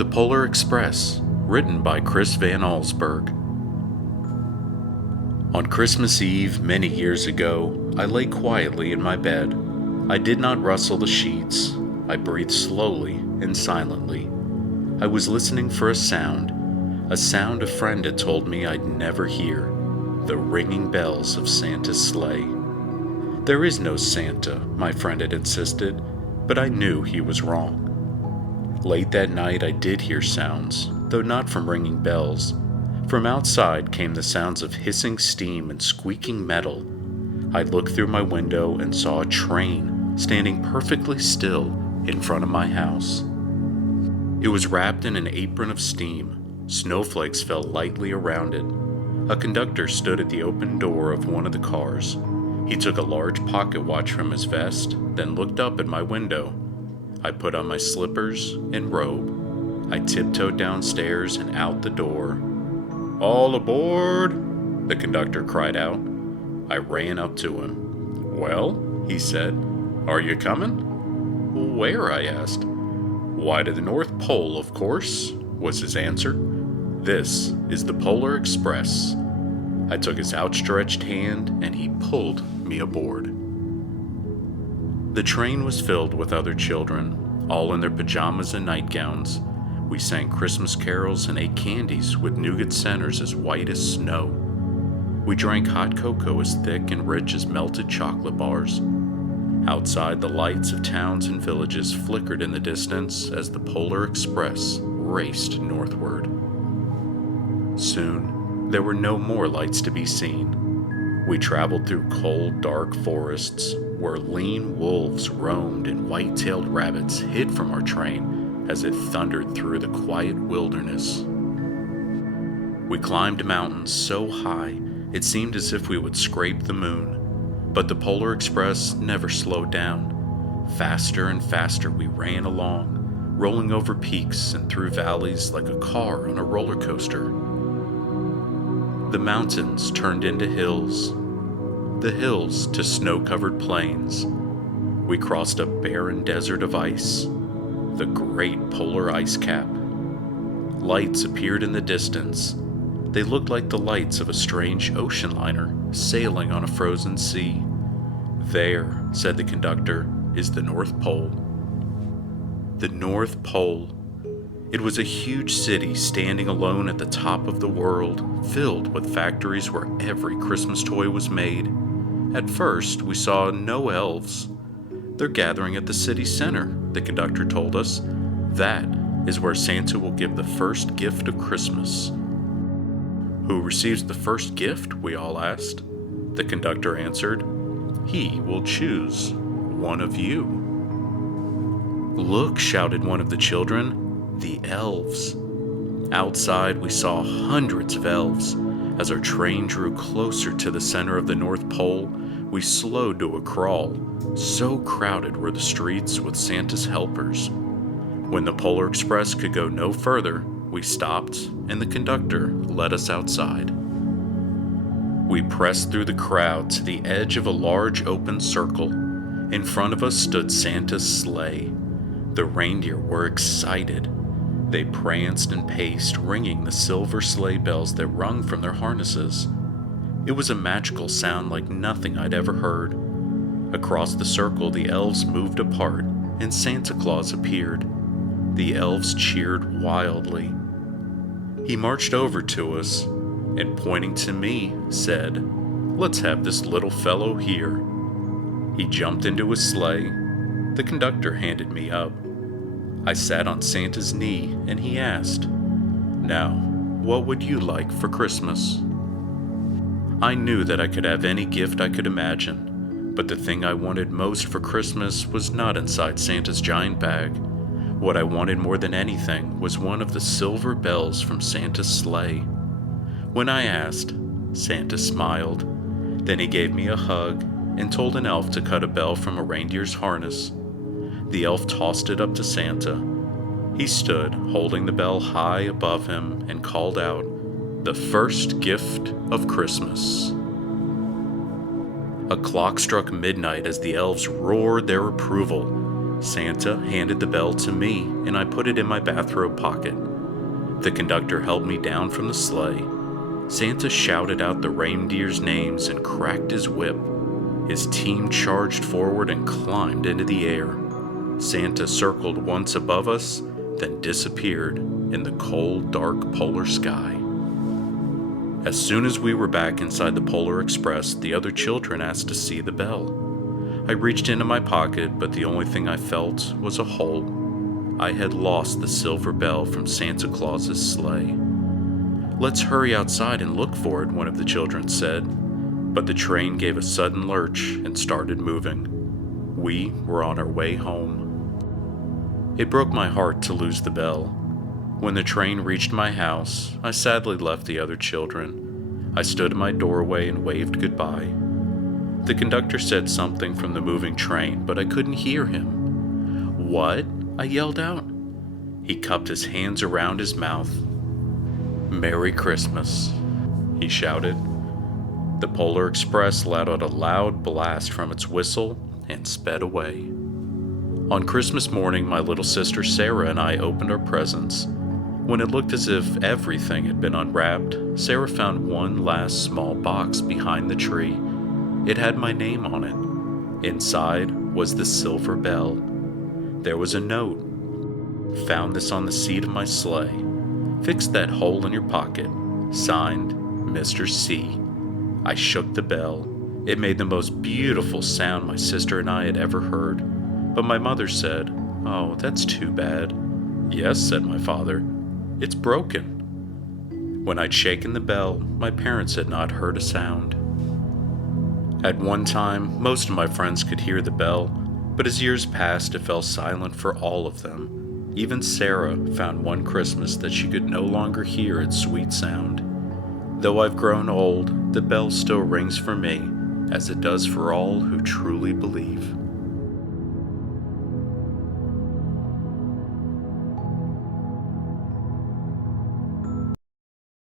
The Polar Express, written by Chris Van Allsburg. On Christmas Eve, many years ago, I lay quietly in my bed. I did not rustle the sheets. I breathed slowly and silently. I was listening for a sound a friend had told me I'd never hear, the ringing bells of Santa's sleigh. There is no Santa, my friend had insisted, but I knew he was wrong. Late that night I did hear sounds, though not from ringing bells. From outside came the sounds of hissing steam and squeaking metal. I looked through my window and saw a train standing perfectly still in front of my house. It was wrapped in an apron of steam. Snowflakes fell lightly around it. A conductor stood at the open door of one of the cars. He took a large pocket watch from his vest, then looked up at my window. I put on my slippers and robe. I tiptoed downstairs and out the door. "All aboard!" the conductor cried out. I ran up to him. "Well," he said, "are you coming?" "Where?" I asked. "Why, to the North Pole, of course," was his answer. "This is the Polar Express." I took his outstretched hand and he pulled me aboard. The train was filled with other children, all in their pajamas and nightgowns. We sang Christmas carols and ate candies with nougat centers as white as snow. We drank hot cocoa as thick and rich as melted chocolate bars. Outside, the lights of towns and villages flickered in the distance as the Polar Express raced northward. Soon, there were no more lights to be seen. We traveled through cold, dark forests where lean wolves roamed and white-tailed rabbits hid from our train as it thundered through the quiet wilderness. We climbed mountains so high it seemed as if we would scrape the moon, but the Polar Express never slowed down. Faster and faster we ran along, rolling over peaks and through valleys like a car on a roller coaster. The mountains turned into hills, the hills to snow-covered plains. We crossed a barren desert of ice, the great polar ice cap. Lights appeared in the distance. They looked like the lights of a strange ocean liner sailing on a frozen sea. "There," said the conductor, "is the North Pole." The North Pole. It was a huge city standing alone at the top of the world, filled with factories where every Christmas toy was made. At first, we saw no elves. "They're gathering at the city center," the conductor told us. "That is where Santa will give the first gift of Christmas." "Who receives the first gift?" we all asked. The conductor answered, "He will choose one of you." "Look," shouted one of the children, "the elves." Outside, we saw hundreds of elves. As our train drew closer to the center of the North Pole, we slowed to a crawl. So crowded were the streets with Santa's helpers. When the Polar Express could go no further, we stopped and the conductor led us outside. We pressed through the crowd to the edge of a large open circle. In front of us stood Santa's sleigh. The reindeer were excited. They pranced and paced, ringing the silver sleigh bells that rung from their harnesses. It was a magical sound like nothing I'd ever heard. Across the circle, the elves moved apart, and Santa Claus appeared. The elves cheered wildly. He marched over to us, and pointing to me, said, "Let's have this little fellow here." He jumped into his sleigh. The conductor handed me up. I sat on Santa's knee, and he asked, "Now, what would you like for Christmas?" I knew that I could have any gift I could imagine, but the thing I wanted most for Christmas was not inside Santa's giant bag. What I wanted more than anything was one of the silver bells from Santa's sleigh. When I asked, Santa smiled. Then he gave me a hug and told an elf to cut a bell from a reindeer's harness. The elf tossed it up to Santa. He stood, holding the bell high above him, and called out, "The first gift of Christmas." A clock struck midnight as the elves roared their approval. Santa handed the bell to me, and I put it in my bathrobe pocket. The conductor helped me down from the sleigh. Santa shouted out the reindeers' names and cracked his whip. His team charged forward and climbed into the air. Santa circled once above us, then disappeared in the cold, dark polar sky. As soon as we were back inside the Polar Express, the other children asked to see the bell. I reached into my pocket, but the only thing I felt was a hole. I had lost the silver bell from Santa Claus's sleigh. "Let's hurry outside and look for it," one of the children said. But the train gave a sudden lurch and started moving. We were on our way home. It broke my heart to lose the bell. When the train reached my house, I sadly left the other children. I stood in my doorway and waved goodbye. The conductor said something from the moving train, but I couldn't hear him. "What?" I yelled out. He cupped his hands around his mouth. "Merry Christmas," he shouted. The Polar Express let out a loud blast from its whistle and sped away. On Christmas morning, my little sister Sarah and I opened our presents. When it looked as if everything had been unwrapped, Sarah found one last small box behind the tree. It had my name on it. Inside was the silver bell. There was a note. "Found this on the seat of my sleigh. Fix that hole in your pocket. Signed, Mr. C." I shook the bell. It made the most beautiful sound my sister and I had ever heard. But my mother said, "Oh, that's too bad." "Yes," said my father. "It's broken." When I'd shaken the bell, my parents had not heard a sound. At one time, most of my friends could hear the bell, but as years passed, it fell silent for all of them. Even Sarah found one Christmas that she could no longer hear its sweet sound. Though I've grown old, the bell still rings for me, as it does for all who truly believe.